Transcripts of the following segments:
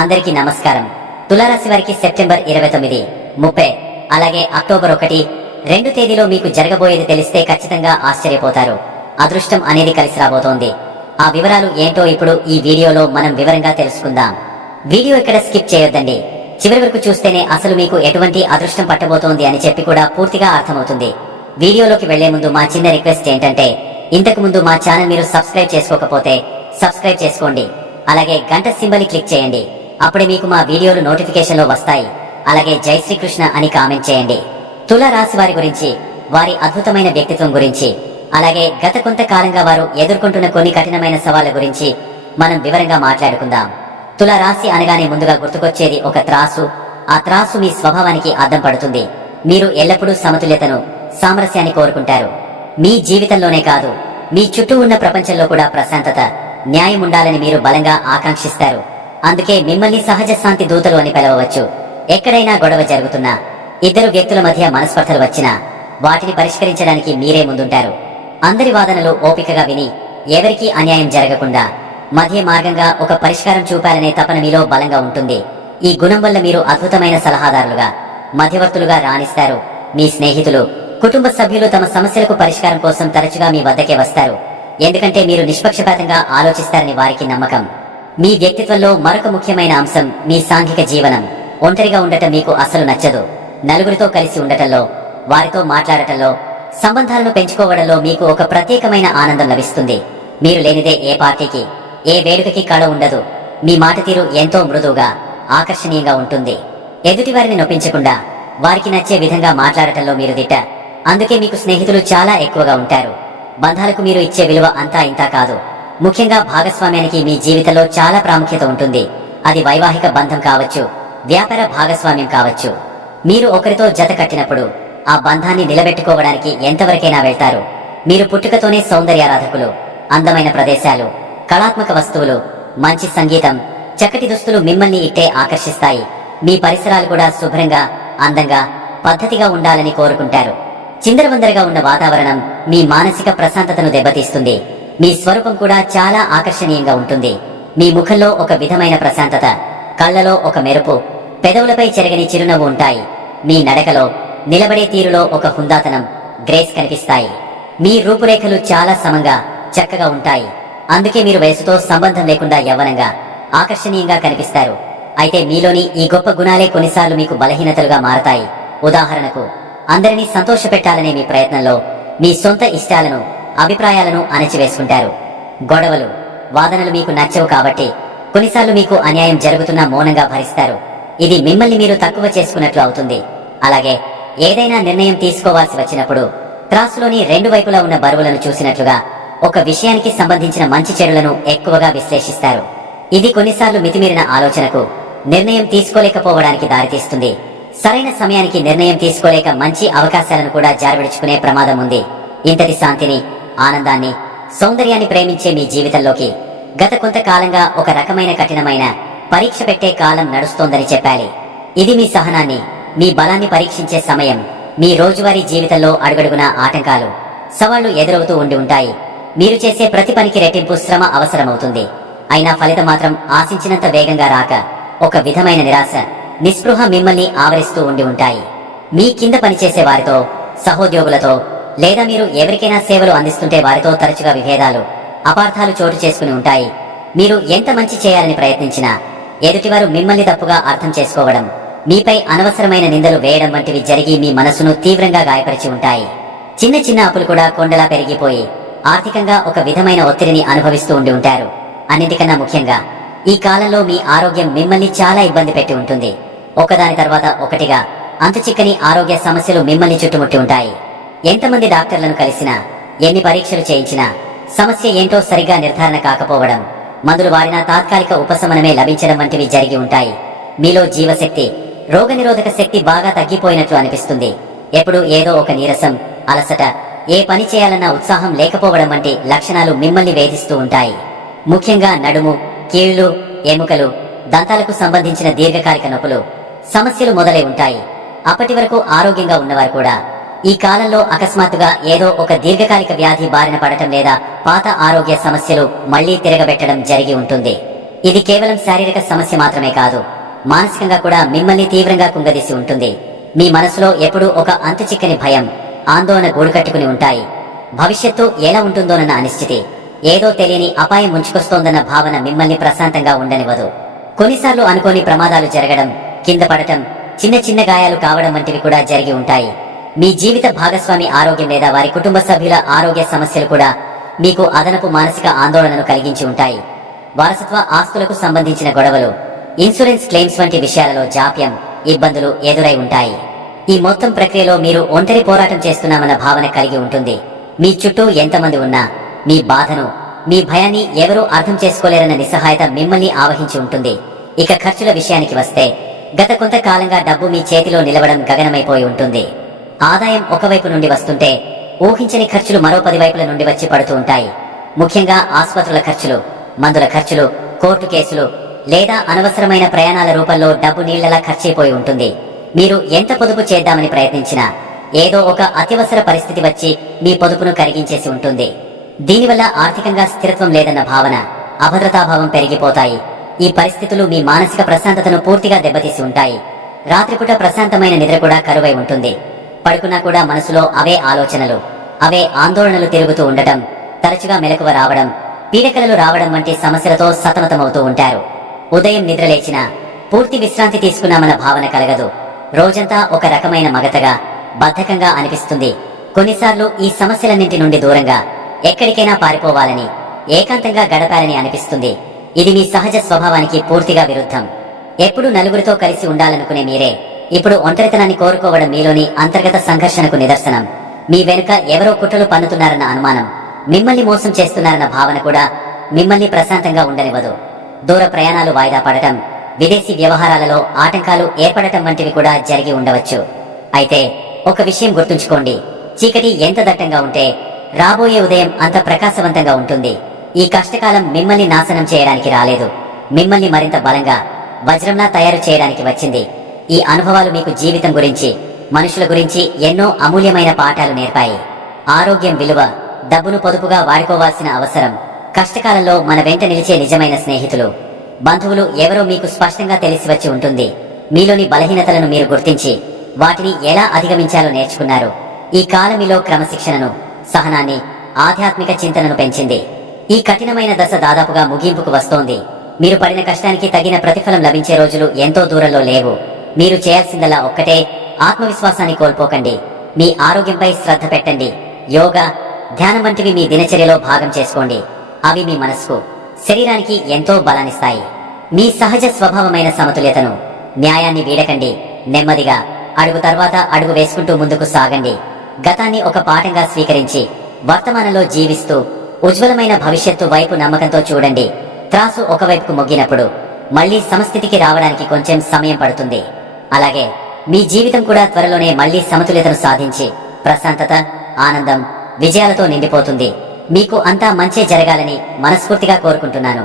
అందరికీ నమస్కారం. తులారాశి వారికి సెప్టెంబర్ 29, 30 అలాగే అక్టోబర్ 1, 2 తేదీలో మీకు జరగబోయేది తెలిస్తే ఖచ్చితంగా ఆశ్చర్యపోతారు. అదృష్టం అనేది కలిసి రాబోతోంది. ఆ వివరాలు ఏంటో ఇప్పుడు ఈ వీడియోలో మనం వివరంగా తెలుసుకుందాం. వీడియో ఇక్కడ స్కిప్ చేయొద్దండి. చివరి వరకు చూస్తేనే అసలు మీకు ఎటువంటి అదృష్టం పట్టబోతోంది అని చెప్పి కూడా పూర్తిగా అర్థమవుతుంది. వీడియోలోకి వెళ్లే ముందు మా చిన్న రిక్వెస్ట్ ఏంటంటే, ఇంతకు ముందు మా ఛానల్ మీరు సబ్స్క్రైబ్ చేసుకోకపోతే సబ్స్క్రైబ్ చేసుకోండి. అలాగే గంట సింబల్ క్లిక్ చేయండి. అప్పుడే మీకు మా వీడియోలు నోటిఫికేషన్ లో వస్తాయి. అలాగే జై శ్రీకృష్ణ అని కామెంట్ చేయండి. తులా రాశి వారి గురించి, వారి అద్భుతమైన వ్యక్తిత్వం గురించి, అలాగే గత కొంతకాలంగా వారు ఎదుర్కొంటున్న కొన్ని కఠినమైన సవాళ్ల గురించి మనం వివరంగా మాట్లాడుకుందాం. తులా రాశి అనగానే ముందుగా గుర్తుకొచ్చేది ఒక త్రాసు. ఆ త్రాసు మీ స్వభావానికి అద్దం పడుతుంది. మీరు ఎల్లప్పుడూ సమతుల్యతను, సామరస్యాన్ని కోరుకుంటారు. మీ జీవితంలోనే కాదు, మీ చుట్టూ ఉన్న ప్రపంచంలో కూడా ప్రశాంతత, న్యాయం ఉండాలని మీరు బలంగా ఆకాంక్షిస్తారు. అందుకే మిమ్మల్ని సహజ శాంతి దూతలు అని పిలవవచ్చు. ఎక్కడైనా గొడవ జరుగుతున్నా, ఇద్దరు వ్యక్తుల మధ్య మనస్పర్ధలు వచ్చినా వాటిని పరిష్కరించడానికి మీరే ముందుంటారు. అందరి వాదనలు ఓపికగా విని ఎవరికీ అన్యాయం జరగకుండా మధ్య మార్గంగా ఒక పరిష్కారం చూపాలనే తపన మీలో బలంగా ఉంటుంది. ఈ గుణం వల్ల మీరు అద్భుతమైన సలహాదారులుగా, మధ్యవర్తులుగా రాణిస్తారు. మీ స్నేహితులు, కుటుంబ సభ్యులు తమ సమస్యలకు పరిష్కారం కోసం తరచుగా మీ వద్దకే వస్తారు. ఎందుకంటే మీరు నిష్పక్షపాతంగా ఆలోచిస్తారని వారికి నమ్మకం. మీ వ్యక్తిత్వంలో మరొక ముఖ్యమైన అంశం మీ సాంఘిక జీవనం. ఒంటరిగా ఉండటం మీకు అస్సలు నచ్చదు. నలుగురితో కలిసి ఉండటంలో, వారితో మాట్లాడటంలో, సంబంధాలను పెంచుకోవడంలో మీకు ఒక ప్రత్యేకమైన ఆనందం లభిస్తుంది. మీరు లేనిదే ఏ పార్టీకి, ఏ వేడుకకి కళ ఉండదు. మీ మాట తీరు ఎంతో మృదువుగా, ఆకర్షణీయంగా ఉంటుంది. ఎదుటివారిని నొప్పించకుండా వారికి నచ్చే విధంగా మాట్లాడటంలో మీరు దిట్ట. అందుకే మీకు స్నేహితులు చాలా ఎక్కువగా ఉంటారు. బంధాలకు మీరు ఇచ్చే విలువ అంతా ఇంతా కాదు. ముఖ్యంగా భాగస్వామ్యానికి మీ జీవితంలో చాలా ప్రాముఖ్యత ఉంటుంది. అది వైవాహిక బంధం కావచ్చు, వ్యాపార భాగస్వామ్యం కావచ్చు. మీరు ఒకరితో జత కట్టినప్పుడు ఆ బంధాన్ని నిలబెట్టుకోవడానికి ఎంతవరకైనా వెళ్తారు. మీరు పుట్టుకతోనే సౌందర్యారాధకులు. అందమైన ప్రదేశాలు, కళాత్మక వస్తువులు, మంచి సంగీతం, చక్కటి దుస్తులు మిమ్మల్ని ఇట్టే ఆకర్షిస్తాయి. మీ పరిసరాలు కూడా శుభ్రంగా, అందంగా, పద్ధతిగా ఉండాలని కోరుకుంటారు. చిందరవందరగా ఉన్న వాతావరణం మీ మానసిక ప్రశాంతతను దెబ్బతీస్తుంది. మీ స్వరూపం కూడా చాలా ఆకర్షణీయంగా ఉంటుంది. మీ ముఖంలో ఒక విధమైన ప్రశాంతత, కళ్లలో ఒక మెరుపు, పెదవులపై చెరగని చిరునవ్వు ఉంటాయి. మీ నడకలో, నిలబడే తీరులో ఒక హుందాతనం, గ్రేస్ కనిపిస్తాయి. మీ రూపురేఖలు చాలా సమంగా, చక్కగా ఉంటాయి. అందుకే మీరు వయసుతో సంబంధం లేకుండా యవ్వనంగా, ఆకర్షణీయంగా కనిపిస్తారు. అయితే మీలోని ఈ గొప్ప గుణాలే కొన్నిసార్లు మీకు బలహీనతలుగా మారతాయి. ఉదాహరణకు, అందరినీ సంతోషపెట్టాలనే మీ ప్రయత్నంలో మీ సొంత ఇష్టాలను, అభిప్రాయాలను అణచివేసుకుంటారు. గొడవలు, వాదనలు మీకు నచ్చవు కాబట్టి కొన్నిసార్లు మీకు అన్యాయం జరుగుతున్నా మౌనంగా భరిస్తారు. ఇది మిమ్మల్ని మీరు తక్కువ చేసుకున్నట్లు అవుతుంది. అలాగే ఏదైనా నిర్ణయం తీసుకోవాల్సి వచ్చినప్పుడు త్రాసులోని రెండు వైపులా ఉన్న బరువులను చూసినట్లుగా ఒక విషయానికి సంబంధించిన మంచి చెడులను ఎక్కువగా విశ్లేషిస్తారు. ఇది కొన్నిసార్లు మితిమీరిన ఆలోచనకు, నిర్ణయం తీసుకోలేకపోవడానికి దారితీస్తుంది. సరైన సమయానికి నిర్ణయం తీసుకోలేక మంచి అవకాశాలను కూడా జారవిడుచుకునే ప్రమాదం ఉంది. ఇంతటి శాంతిని, ఆనందాన్ని, సౌందర్యాన్ని ప్రేమించే మీ జీవితంలోకి గత కొంతకాలంగా ఒక రకమైన కఠినమైన పరీక్ష పెట్టే కాలం నడుస్తోందని చెప్పాలి. ఇది మీ సహనాన్ని, మీ బలాన్ని పరీక్షించే సమయం. మీ రోజువారీ జీవితంలో అడుగడుగునా ఆటంకాలు, సవాళ్లు ఎదురవుతూ ఉండి ఉంటాయి. మీరు చేసే ప్రతి పనికి రెట్టింపు శ్రమ అవసరమవుతుంది. అయినా ఫలితం మాత్రం ఆశించినంత వేగంగా రాక ఒక విధమైన నిరాశ, నిస్పృహ మిమ్మల్ని ఆవరిస్తూ ఉండి ఉంటాయి. మీ కింద పనిచేసే వారితో, సహోద్యోగులతో, లేదా మీరు ఎవరికైనా సేవలు అందిస్తుంటే వారితో తరచుగా విభేదాలు, అపార్థాలు చోటు చేసుకుని ఉంటాయి. మీరు ఎంత మంచి చేయాలని ప్రయత్నించినా ఎదుటివారు మిమ్మల్ని తప్పుగా అర్థం చేసుకోవడం, మీపై అనవసరమైన నిందలు వేయడం వంటివి జరిగి మీ మనసును తీవ్రంగా గాయపరిచి ఉంటాయి. చిన్న చిన్న అప్పులు కూడా కొండలా పెరిగిపోయి ఆర్థికంగా ఒక విధమైన ఒత్తిడిని అనుభవిస్తూ ఉండి ఉంటారు. అన్నింటికన్నా ముఖ్యంగా ఈ కాలంలో మీ ఆరోగ్యం మిమ్మల్ని చాలా ఇబ్బంది పెట్టి ఉంటుంది. ఒకదాని తర్వాత ఒకటిగా అంతుచిక్కని ఆరోగ్య సమస్యలు మిమ్మల్ని చుట్టుముట్టి ఉంటాయి. ఎంతమంది డాక్టర్లను కలిసినా, ఎన్ని పరీక్షలు చేయించినా సమస్య ఏంటో సరిగా నిర్ధారణ కాకపోవడం, మందులు వాడినా తాత్కాలిక ఉపశమనమే లభించడం వంటివి జరిగి ఉంటాయి. మీలో జీవశక్తి, రోగనిరోధక శక్తి బాగా తగ్గిపోయినట్లు అనిపిస్తుంది. ఎప్పుడూ ఏదో ఒక నీరసం, అలసట, ఏ పని చేయాలన్న ఉత్సాహం లేకపోవడం వంటి లక్షణాలు మిమ్మల్ని వేధిస్తూ ఉంటాయి. ముఖ్యంగా నడుము, కీళ్లు, ఎముకలు, దంతాలకు సంబంధించిన దీర్ఘకాలిక నొప్పులు, సమస్యలు మొదలై ఉంటాయి. అప్పటి వరకు ఆరోగ్యంగా ఉన్నవారు కూడా ఈ కాలంలో అకస్మాత్తుగా ఏదో ఒక దీర్ఘకాలిక వ్యాధి బారిన పడటం లేదా పాత ఆరోగ్య సమస్యలు మళ్లీ తిరగబెట్టడం జరిగి ఉంటుంది. ఇది కేవలం శారీరక సమస్య మాత్రమే కాదు, మానసికంగా కూడా మిమ్మల్ని తీవ్రంగా కుంగదీసి ఉంటుంది. మీ మనసులో ఎప్పుడూ ఒక అంతుచిక్కని భయం, ఆందోళన గూడుకట్టుకుని ఉంటాయి. భవిష్యత్తు ఎలా ఉంటుందోనన్న అనిశ్చితి, ఏదో తెలియని అపాయం ముంచుకొస్తోందన్న భావన మిమ్మల్ని ప్రశాంతంగా ఉండనివ్వదు. కొన్నిసార్లు అనుకోని ప్రమాదాలు జరగడం, కింద పడటం, చిన్న చిన్న గాయాలు కావడం వంటివి కూడా జరిగి ఉంటాయి. మీ జీవిత భాగస్వామి ఆరోగ్యం లేదా వారి కుటుంబ సభ్యుల ఆరోగ్య సమస్యలు కూడా మీకు అదనపు మానసిక ఆందోళనను కలిగించి ఉంటాయి. వారసత్వ ఆస్తులకు సంబంధించిన గొడవలు, ఇన్సూరెన్స్ క్లెయిమ్స్ వంటి విషయాలలో జాప్యం, ఇబ్బందులు ఎదురై ఉంటాయి. ఈ మొత్తం ప్రక్రియలో మీరు ఒంటరి పోరాటం చేస్తున్నామన్న భావన కలిగి ఉంటుంది. మీ చుట్టూ ఎంతమంది ఉన్నా మీ బాధను, మీ భయాన్ని ఎవరూ అర్థం చేసుకోలేరన్న నిస్సహాయత మిమ్మల్ని ఆవహించి ఉంటుంది. ఇక ఖర్చుల విషయానికి వస్తే, గత కొంతకాలంగా డబ్బు మీ చేతిలో నిలవడం గగనమైపోయి ఉంటుంది. ఆదాయం ఒకవైపు నుండి వస్తుంటే ఊహించని ఖర్చులు మరో 10 వైపుల నుండి వచ్చి పడుతూ ఉంటాయి. ముఖ్యంగా ఆసుపత్రుల ఖర్చులు, మందుల ఖర్చులు, కోర్టు కేసులు లేదా అనవసరమైన ప్రయాణాల రూపంలో డబ్బు నీళ్లలా ఖర్చయిపోయి ఉంటుంది. మీరు ఎంత పొదుపు చేద్దామని ప్రయత్నించినా ఏదో ఒక అత్యవసర పరిస్థితి వచ్చి మీ పొదుపును కరిగించేసి ఉంటుంది. దీనివల్ల ఆర్థికంగా స్థిరత్వం లేదన్న భావన, అభద్రతాభావం పెరిగిపోతాయి. ఈ పరిస్థితులు మీ మానసిక ప్రశాంతతను పూర్తిగా దెబ్బతీసి ఉంటాయి. రాత్రిపూట ప్రశాంతమైన నిద్ర కూడా కరువై ఉంటుంది. పడుకున్నా కూడా మనసులో అవే ఆలోచనలు, అవే ఆందోళనలు తిరుగుతూ ఉండటం, తరచుగా మెలకువ రావడం, పీడకలలు రావడం వంటి సమస్యలతో సతమతమవుతూ ఉంటారు. ఉదయం నిద్రలేచినా పూర్తి విశ్రాంతి తీసుకున్నామన్న భావన కలగదు. రోజంతా ఒక రకమైన మగతగా, బద్ధకంగా అనిపిస్తుంది. కొన్నిసార్లు ఈ సమస్యలన్నింటి నుండి దూరంగా ఎక్కడికైనా పారిపోవాలని, ఏకాంతంగా గడపాలని అనిపిస్తుంది. ఇది మీ సహజ స్వభావానికి పూర్తిగా విరుద్ధం. ఎప్పుడు నలుగురితో కలిసి ఉండాలనుకునే మీరే ఇప్పుడు ఒంటరితనాన్ని కోరుకోవడం మీలోని అంతర్గత సంఘర్షణకు నిదర్శనం. మీ వెనుక ఎవరో కుట్రలు పన్నుతున్నారన్న అనుమానం, మిమ్మల్ని మోసం చేస్తున్నారన్న భావన కూడా మిమ్మల్ని ప్రశాంతంగా ఉండనివ్వదు. దూర ప్రయాణాలు వాయిదా పడటం, విదేశీ వ్యవహారాలలో ఆటంకాలు ఏర్పడటం వంటివి కూడా జరిగి ఉండవచ్చు. అయితే ఒక విషయం గుర్తుంచుకోండి, చీకటి ఎంత దట్టంగా ఉంటే రాబోయే ఉదయం అంత ప్రకాశవంతంగా ఉంటుంది. ఈ కష్టకాలం మిమ్మల్ని నాశనం చేయడానికి రాలేదు, మిమ్మల్ని మరింత బలంగా, వజ్రంలా తయారు చేయడానికి వచ్చింది. ఈ అనుభవాలు మీకు జీవితం గురించి, మనుషుల గురించి ఎన్నో అమూల్యమైన పాఠాలు నేర్పాయి. ఆరోగ్యం విలువ, డబ్బును పొదుపుగా వాడుకోవాల్సిన అవసరం, కష్టకాలంలో మన వెంట నిలిచే నిజమైన స్నేహితులు, బంధువులు ఎవరో మీకు స్పష్టంగా తెలిసి వచ్చి ఉంటుంది. మీలోని బలహీనతలను మీరు గుర్తించి వాటిని ఎలా అధిగమించాలో నేర్చుకున్నారు. ఈ కాలమిలో క్రమశిక్షణను, సహనాన్ని, ఆధ్యాత్మిక చింతనను పెంచింది. ఈ కఠినమైన దశ దాదాపుగా ముగింపుకు వస్తోంది. మీరు పడిన కష్టానికి తగిన ప్రతిఫలం లభించే రోజులు ఎంతో దూరంలో లేవు. మీరు చేయాల్సిందల్లా ఒక్కటే, ఆత్మవిశ్వాసాన్ని కోల్పోకండి. మీ ఆరోగ్యంపై శ్రద్ధ పెట్టండి. యోగా, ధ్యానం వంటివి మీ దినచర్యలో భాగం చేసుకోండి. అవి మీ మనసుకు, శరీరానికి ఎంతో బలాన్నిస్తాయి. మీ సహజ స్వభావమైన సమతుల్యతను, న్యాయాన్ని వీడకండి. నెమ్మదిగా అడుగు తర్వాత అడుగు వేసుకుంటూ ముందుకు సాగండి. గతాన్ని ఒక పాఠంగా స్వీకరించి వర్తమానంలో జీవిస్తూ ఉజ్వలమైన భవిష్యత్తు వైపు నమ్మకంతో చూడండి. త్రాసు ఒకవైపుకు మొగ్గినప్పుడు మళ్లీ సమస్థితికి రావడానికి కొంచెం సమయం పడుతుంది. అలాగే మీ జీవితం కూడా త్వరలోనే మళ్లీ సమతుల్యతను సాధించి ప్రశాంతత, ఆనందం, విజయాలతో నిండిపోతుంది. మీకు అంతా మంచే జరగాలని మనస్ఫూర్తిగా కోరుకుంటున్నాను.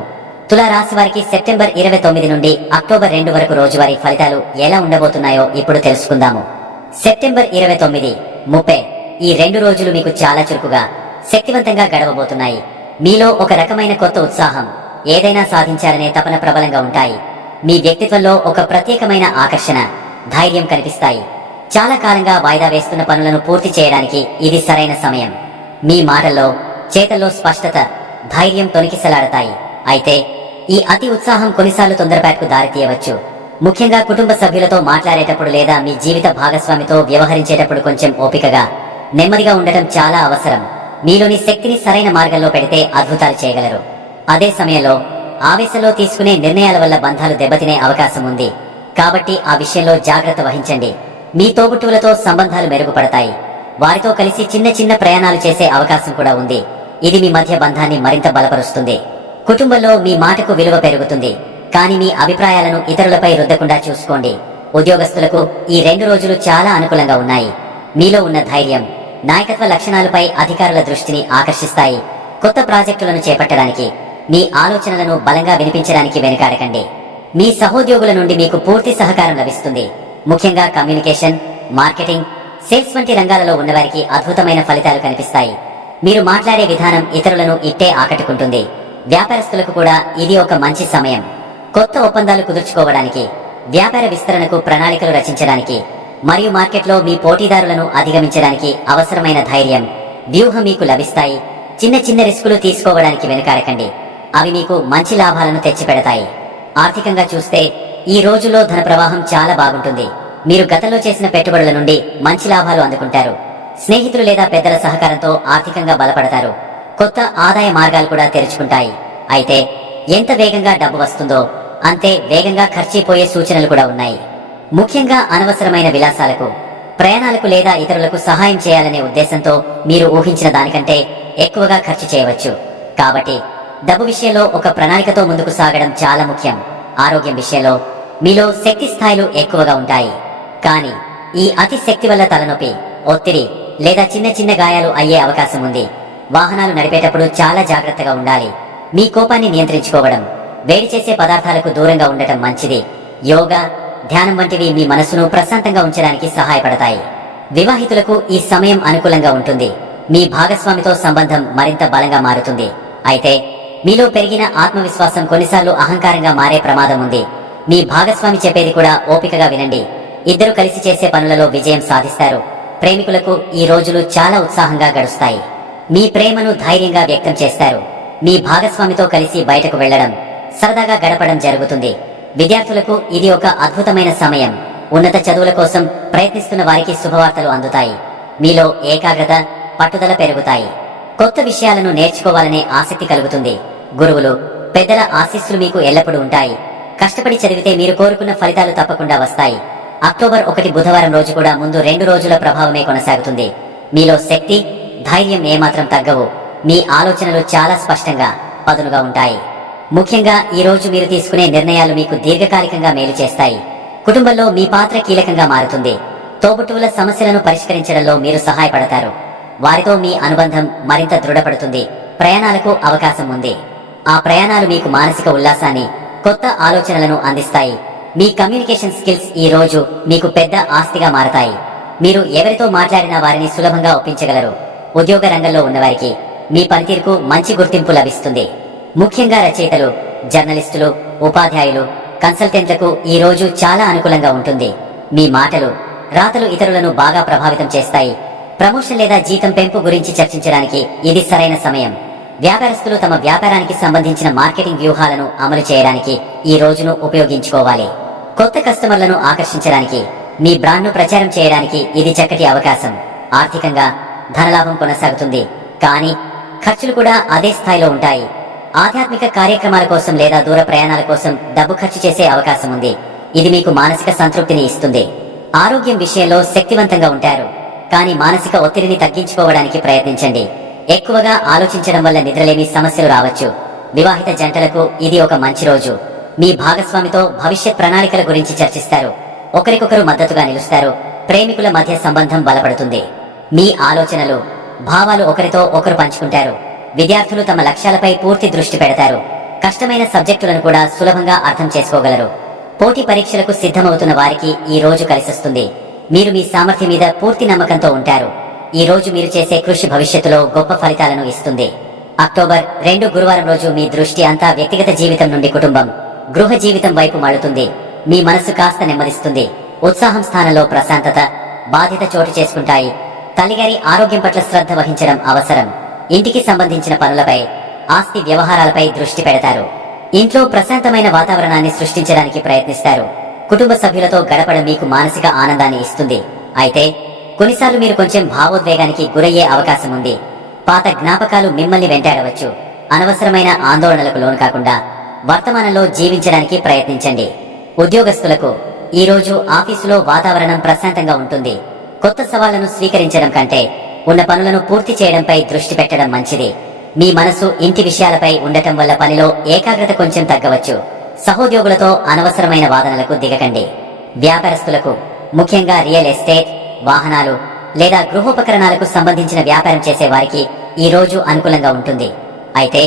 తులారాశి వారికి సెప్టెంబర్ 29 నుండి అక్టోబర్ 2 వరకు రోజువారీ ఫలితాలు ఎలా ఉండబోతున్నాయో ఇప్పుడు తెలుసుకుందాము. సెప్టెంబర్ 29, 30 ఈ 2 రోజులు మీకు చాలా చురుకుగా, శక్తివంతంగా గడవబోతున్నాయి. మీలో ఒక రకమైన కొత్త ఉత్సాహం, ఏదైనా సాధించాలనే తపన ప్రబలంగా ఉంటాయి. మీ వ్యక్తిత్వంలో ఒక ప్రత్యేకమైన ఆకర్షణ, ధైర్యం కనిపిస్తాయి. చాలా కాలంగా వాయిదా వేస్తున్న పనులను పూర్తి చేయడానికి ఇది సరైన సమయం. మీ మాటల్లో, చేతల్లో స్పష్టత, ధైర్యం తొణికిసలాడతాయి. అయితే ఈ అతి ఉత్సాహం కొన్నిసార్లు తొందరపాటుకు దారితీయవచ్చు. ముఖ్యంగా కుటుంబ సభ్యులతో మాట్లాడేటప్పుడు లేదా మీ జీవిత భాగస్వామితో వ్యవహరించేటప్పుడు కొంచెం ఓపికగా, నెమ్మదిగా ఉండటం చాలా అవసరం. మీలోని శక్తిని సరైన మార్గంలో పెడితే అద్భుతాలు చేయగలరు. అదే సమయంలో ఆవేశంలో తీసుకునే నిర్ణయాల వల్ల బంధాలు దెబ్బతినే అవకాశం ఉంది. కాబట్టి ఆ విషయంలో జాగ్రత్త వహించండి. మీ తోబుట్టువులతో సంబంధాలు మెరుగుపడతాయి. వారితో కలిసి చిన్న చిన్న ప్రయాణాలు చేసే అవకాశం కూడా ఉంది. ఇది మీ మధ్య బంధాన్ని మరింత బలపరుస్తుంది. కుటుంబంలో మీ మాటకు విలువ పెరుగుతుంది. కానీ మీ అభిప్రాయాలను ఇతరులపై రుద్దకుండా చూసుకోండి. ఉద్యోగస్తులకు ఈ 2 రోజులు చాలా అనుకూలంగా ఉన్నాయి. మీలో ఉన్న ధైర్యం, నాయకత్వ లక్షణాలపై అధికారుల దృష్టిని ఆకర్షిస్తాయి. కొత్త ప్రాజెక్టులను చేపట్టడానికి, మీ ఆలోచనలను బలంగా వినిపించడానికి వెనుకాడకండి. మీ సహోద్యోగుల నుండి మీకు పూర్తి సహకారం లభిస్తుంది. ముఖ్యంగా కమ్యూనికేషన్, మార్కెటింగ్, సేల్స్ వంటి రంగాలలో ఉన్నవారికి అద్భుతమైన ఫలితాలు కనిపిస్తాయి. మీరు మాట్లాడే విధానం ఇతరులను ఇట్టే ఆకట్టుకుంటుంది. వ్యాపారస్తులకు కూడా ఇది ఒక మంచి సమయం. కొత్త ఒప్పందాలు కుదుర్చుకోవడానికి, వ్యాపార విస్తరణకు ప్రణాళికలు రచించడానికి మరియు మార్కెట్లో మీ పోటీదారులను అధిగమించడానికి అవసరమైన ధైర్యం, వ్యూహం మీకు లభిస్తాయి. చిన్న చిన్న రిస్కులు తీసుకోవడానికి వెనుకాడకండి. అవి మీకు మంచి లాభాలను తెచ్చిపెడతాయి. ఆర్థికంగా చూస్తే ఈ రోజుల్లో ధన ప్రవాహం చాలా బాగుంటుంది. మీరు గతంలో చేసిన పెట్టుబడుల నుండి మంచి లాభాలు అందుకుంటారు. స్నేహితులు లేదా పెద్దల సహకారంతో ఆర్థికంగా బలపడతారు. కొత్త ఆదాయ మార్గాలు కూడా తెరుచుకుంటాయి. అయితే ఎంత వేగంగా డబ్బు వస్తుందో అంతే వేగంగా ఖర్చయిపోయే సూచనలు కూడా ఉన్నాయి. ముఖ్యంగా అనవసరమైన విలాసాలకు, ప్రయాణాలకు లేదా ఇతరులకు సహాయం చేయాలనే ఉద్దేశంతో మీరు ఊహించిన దానికంటే ఎక్కువగా ఖర్చు చేయవచ్చు. కాబట్టి డబ్బు విషయంలో ఒక ప్రణాళికతో ముందుకు సాగడం చాలా ముఖ్యం. ఆరోగ్యం విషయంలో మీలో శక్తి స్థాయిలు ఎక్కువగా ఉంటాయి. కానీ ఈ అతి శక్తి వల్ల తలనొప్పి, ఒత్తిడి లేదా చిన్న చిన్న గాయాలు అయ్యే అవకాశం ఉంది. వాహనాలు నడిపేటప్పుడు చాలా జాగ్రత్తగా ఉండాలి. మీ కోపాన్ని నియంత్రించుకోవడం, వేడి చేసే పదార్థాలకు దూరంగా ఉండటం మంచిది. యోగా, ధ్యానం వంటివి మీ మనసును ప్రశాంతంగా ఉంచడానికి సహాయపడతాయి. వివాహితులకు ఈ సమయం అనుకూలంగా ఉంటుంది. మీ భాగస్వామితో సంబంధం మరింత బలంగా మారుతుంది. అయితే మీలో పెరిగిన ఆత్మవిశ్వాసం కొన్నిసార్లు అహంకారంగా మారే ప్రమాదం ఉంది. మీ భాగస్వామి చెప్పేది కూడా ఓపికగా వినండి. ఇద్దరు కలిసి చేసే పనులలో విజయం సాధిస్తారు. ప్రేమికులకు ఈ రోజులు చాలా ఉత్సాహంగా గడుస్తాయి. మీ ప్రేమను ధైర్యంగా వ్యక్తం చేస్తారు. మీ భాగస్వామితో కలిసి బయటకు వెళ్లడం, సరదాగా గడపడం జరుగుతుంది. విద్యార్థులకు ఇది ఒక అద్భుతమైన సమయం. ఉన్నత చదువుల కోసం ప్రయత్నిస్తున్న వారికి శుభవార్తలు అందుతాయి. మీలో ఏకాగ్రత, పట్టుదల పెరుగుతాయి. కొత్త విషయాలను నేర్చుకోవాలనే ఆసక్తి కలుగుతుంది. గురువులు, పెద్దల ఆశీస్సులు మీకు ఎల్లప్పుడూ ఉంటాయి. కష్టపడి చదివితే మీరు కోరుకున్న ఫలితాలు తప్పకుండా వస్తాయి. అక్టోబర్ 1 బుధవారం రోజు కూడా ముందు 2 రోజుల ప్రభావమే కొనసాగుతుంది. మీలో శక్తి, ధైర్యం ఏమాత్రం తగ్గవు. మీ ఆలోచనలు చాలా స్పష్టంగా, పదునుగా ఉంటాయి. ముఖ్యంగా ఈ రోజు మీరు తీసుకునే నిర్ణయాలు మీకు దీర్ఘకాలికంగా మేలు చేస్తాయి. కుటుంబంలో మీ పాత్ర కీలకంగా మారుతుంది. తోబుట్టువుల సమస్యలను పరిష్కరించడంలో మీరు సహాయపడతారు. వారితో మీ అనుబంధం మరింత దృఢపడుతుంది. ప్రయాణాలకు అవకాశం ఉంది. ఆ ప్రయాణాలు మీకు మానసిక ఉల్లాసాన్ని, కొత్త ఆలోచనలను అందిస్తాయి. మీ కమ్యూనికేషన్ స్కిల్స్ ఈ రోజు మీకు పెద్ద ఆస్తిగా మారతాయి. మీరు ఎవరితో మాట్లాడినా వారిని సులభంగా ఒప్పించగలరు. ఉద్యోగ రంగంలో ఉన్నవారికి మీ పనితీరుకు మంచి గుర్తింపు లభిస్తుంది. ముఖ్యంగా రచయితలు, జర్నలిస్టులు, ఉపాధ్యాయులు, కన్సల్టెంట్లకు ఈ రోజు చాలా అనుకూలంగా ఉంటుంది. మీ మాటలు, రాతలు ఇతరులను బాగా ప్రభావితం చేస్తాయి. ప్రమోషన్ లేదా జీతం పెంపు గురించి చర్చించడానికి ఇది సరైన సమయం. వ్యాపారస్తులు తమ వ్యాపారానికి సంబంధించిన మార్కెటింగ్ వ్యూహాలను అమలు చేయడానికి ఈ రోజును ఉపయోగించుకోవాలి. కొత్త కస్టమర్లను ఆకర్షించడానికి, మీ బ్రాండ్ను ప్రచారం చేయడానికి ఇది చక్కటి అవకాశం. ఆర్థికంగా ధనలాభం కొనసాగుతుంది. కానీ ఖర్చులు కూడా అదే స్థాయిలో ఉంటాయి. ఆధ్యాత్మిక కార్యక్రమాల కోసం లేదా దూర ప్రయాణాల కోసం డబ్బు ఖర్చు చేసే అవకాశం ఉంది. ఇది మీకు మానసిక సంతృప్తిని ఇస్తుంది. ఆరోగ్యం విషయంలో శక్తివంతంగా ఉంటారు. కానీ మానసిక ఒత్తిడిని తగ్గించుకోవడానికి ప్రయత్నించండి. ఎక్కువగా ఆలోచించడం వల్ల నిద్రలేమి సమస్యలు రావచ్చు. వివాహిత జంటలకు ఇది ఒక మంచి రోజు. మీ భాగస్వామితో భవిష్యత్ ప్రణాళికల గురించి చర్చిస్తారు. ఒకరికొకరు మద్దతుగా నిలుస్తారు. ప్రేమికుల మధ్య సంబంధం బలపడుతుంది. మీ ఆలోచనలు, భావాలు ఒకరితో ఒకరు పంచుకుంటారు. విద్యార్థులు తమ లక్ష్యాలపై పూర్తి దృష్టి పెడతారు. కష్టమైన సబ్జెక్టులను కూడా సులభంగా అర్థం చేసుకోగలరు. పోటీ పరీక్షలకు సిద్ధమవుతున్న వారికి ఈ రోజు కలిసొస్తుంది. మీరు మీ సామర్థ్యం మీద పూర్తి నమ్మకంతో ఉంటారు. ఈ రోజు మీరు చేసే కృషి భవిష్యత్తులో గొప్ప ఫలితాలను ఇస్తుంది. అక్టోబర్ 2 గురువారం రోజు మీ దృష్టి అంతా వ్యక్తిగత జీవితం నుండి కుటుంబం, గృహ జీవితం వైపు మళ్ళుతుంది. మీ మనసు కాస్త నెమ్మదిస్తుంది. ఉత్సాహం స్థానంలో ప్రశాంతత, బాధ్యత చోటు చేసుకుంటాయి. తల్లిగారి ఆరోగ్యం పట్ల శ్రద్ధ వహించడం అవసరం. ఇంటికి సంబంధించిన పనులపై, ఆస్తి వ్యవహారాలపై దృష్టి పెడతారు. ఇంట్లో ప్రశాంతమైన వాతావరణాన్ని సృష్టించడానికి ప్రయత్నిస్తారు. కుటుంబ సభ్యులతో గడపడం మీకు మానసిక ఆనందాన్ని ఇస్తుంది. అయితే కొన్నిసార్లు మీరు కొంచెం భావోద్వేగానికి గురయ్యే అవకాశం ఉంది. పాత జ్ఞాపకాలు మిమ్మల్ని వెంటాడవచ్చు. అనవసరమైన ఆందోళనలకు లోను కాకుండా వర్తమానంలో జీవించడానికి ప్రయత్నించండి. ఉద్యోగస్తులకు ఈ రోజు ఆఫీసులో వాతావరణం ప్రశాంతంగా ఉంటుంది. కొత్త సవాళ్లను స్వీకరించడం కంటే ఉన్న పనులను పూర్తి చేయడంపై దృష్టి పెట్టడం మంచిది. మీ మనసు ఇంటి విషయాలపై ఉండటం వల్ల పనిలో ఏకాగ్రత కొంచెం తగ్గవచ్చు. సహోద్యోగులతో అనవసరమైన వాదనలకు దిగకండి. వ్యాపారస్తులకు, ముఖ్యంగా రియల్ ఎస్టేట్, వాహనాలు లేదా గృహోపకరణాలకు సంబంధించిన వ్యాపారం చేసే వారికి ఈ రోజు అనుకూలంగా ఉంటుంది. అయితే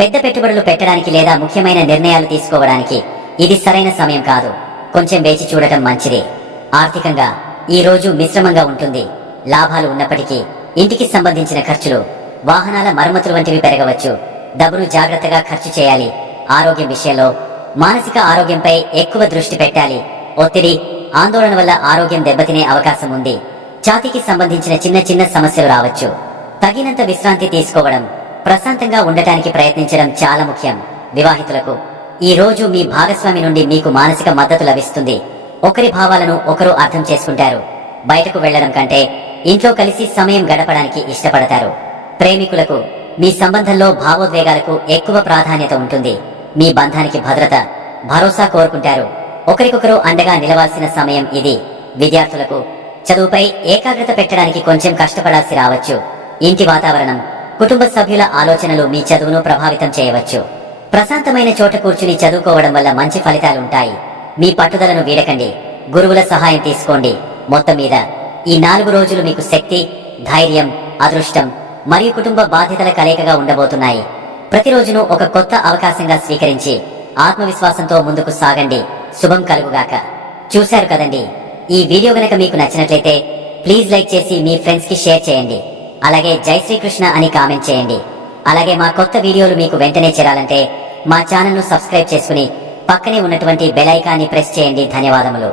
పెద్ద పెట్టుబడులు పెట్టడానికి లేదా ముఖ్యమైన నిర్ణయాలు తీసుకోవడానికి ఇది సరైన సమయం కాదు. కొంచెం వేచి చూడటం మంచిది. ఆర్థికంగా ఈ రోజు మిశ్రమంగా ఉంటుంది. లాభాలు ఉన్నప్పటికీ ఇంటికి సంబంధించిన ఖర్చులు, వాహనాల మరమ్మతులు వంటివి పెరగవచ్చు. డబ్బును జాగ్రత్తగా ఖర్చు చేయాలి. ఆరోగ్యం విషయంలో మానసిక ఆరోగ్యంపై ఎక్కువ దృష్టి పెట్టాలి. ఒత్తిడి, ఆందోళన వల్ల ఆరోగ్యం దెబ్బతినే అవకాశం ఉంది. ఛాతీకి సంబంధించిన చిన్న చిన్న సమస్యలు రావచ్చు. తగినంత విశ్రాంతి తీసుకోవడం, ప్రశాంతంగా ఉండటానికి ప్రయత్నించడం చాలా ముఖ్యం. వివాహితులకు ఈ రోజు మీ భాగస్వామి నుండి మీకు మానసిక మద్దతు లభిస్తుంది. ఒకరి భావాలను ఒకరు అర్థం చేసుకుంటారు. బయటకు వెళ్లడం కంటే ఇంట్లో కలిసి సమయం గడపడానికి ఇష్టపడతారు. ప్రేమికులకు మీ సంబంధంలో భావోద్వేగాలకు ఎక్కువ ప్రాధాన్యత ఉంటుంది. మీ బంధానికి భద్రత, భరోసా కోరుకుంటారు. ఒకరికొకరు అండగా నిలవాల్సిన సమయం ఇది. విద్యార్థులకు చదువుపై ఏకాగ్రత పెట్టడానికి కొంచెం కష్టపడాల్సి రావచ్చు. ఇంటి వాతావరణం, కుటుంబ సభ్యుల ఆలోచనలు మీ చదువును ప్రభావితం చేయవచ్చు. ప్రశాంతమైన చోట కూర్చుని చదువుకోవడం వల్ల మంచి ఫలితాలుంటాయి. మీ పట్టుదలను వీడకండి. గురువుల సహాయం తీసుకోండి. మొత్తం మీద ఈ 4 రోజులు మీకు శక్తి, ధైర్యం, అదృష్టం మరియు కుటుంబ బాధ్యతల కలయికగా ఉండబోతున్నాయి. ప్రతిరోజును ఒక కొత్త అవకాశంగా స్వీకరించి ఆత్మవిశ్వాసంతో ముందుకు సాగండి. శుభం కలుగుగాక. చూశారు కదండి, ఈ వీడియో గనక మీకు నచ్చినట్లయితే ప్లీజ్ లైక్ చేసి మీ ఫ్రెండ్స్ కి షేర్ చేయండి. అలాగే జై శ్రీకృష్ణ అని కామెంట్ చేయండి. అలాగే మా కొత్త వీడియోలు మీకు వెంటనే చేరాలంటే మా ఛానల్ ను సబ్స్క్రైబ్ చేసుకుని పక్కనే ఉన్నటువంటి బెల్ ఐకాన్ని ప్రెస్ చేయండి. ధన్యవాదములు.